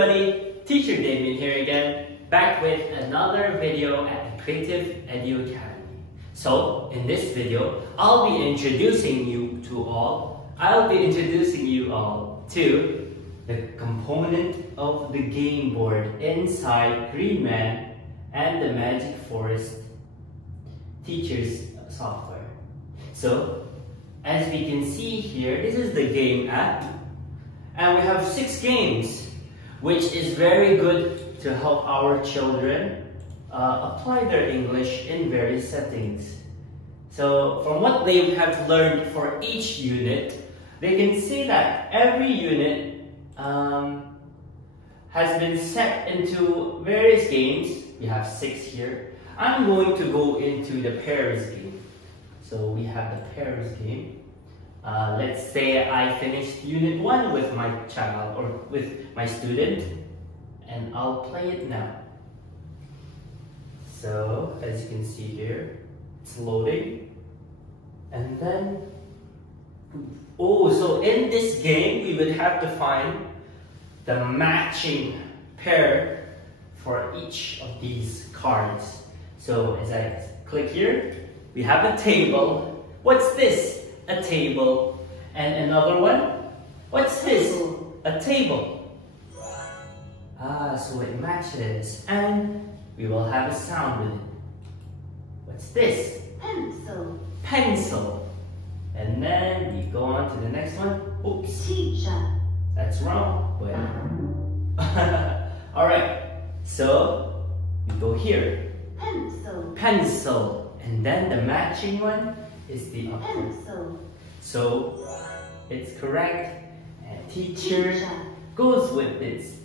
everybody, Teacher Damien here again, back with another video at the Creative Edu Academy. So, in this video, I'll be introducing you all to the component of the game board inside Green Man and the Magic Forest Teachers software. So, as we can see here, this is the game app, and we have 6 games, which is very good to help our children apply their English in various settings. So, from what they have learned for each unit, they can see that every unit has been set into various games. We have 6 here. I'm going to go into the pairs game. So we have the pairs game. Let's say I finished unit 1 with my child or with my student, and I'll play it now. So as you can see here, it's loading. And then, so in this game, we would have to find the matching pair for each of these cards. So as I click here, we have a table. What's this? A table. And another one? What's this? A table. So it matches. And we will have a sound with it. What's this? Pencil. Pencil. And then we go on to the next one. Oops. Teacher. That's wrong. But alright. So we go here. Pencil. Pencil. And then the matching one is the upper. Pencil. So it's correct. And teacher goes with its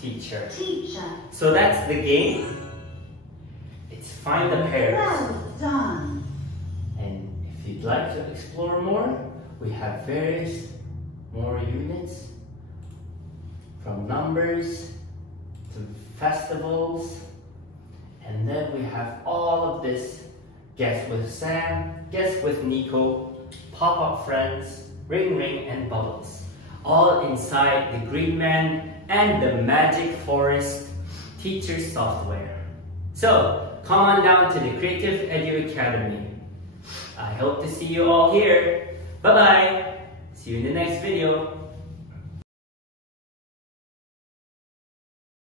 teacher. Teacher. So that's the game. It's find the pairs. Well done. And if you'd like to explore more, we have various more units, from numbers to festivals, and then we have all of this. Guess with Sam, Guess with Nico, Pop-Up Friends, Ring Ring, and Bubbles. All inside the Green Man and the Magic Forest Teachers software. So, come on down to the Creative Edu Academy. I hope to see you all here. Bye-bye. See you in the next video.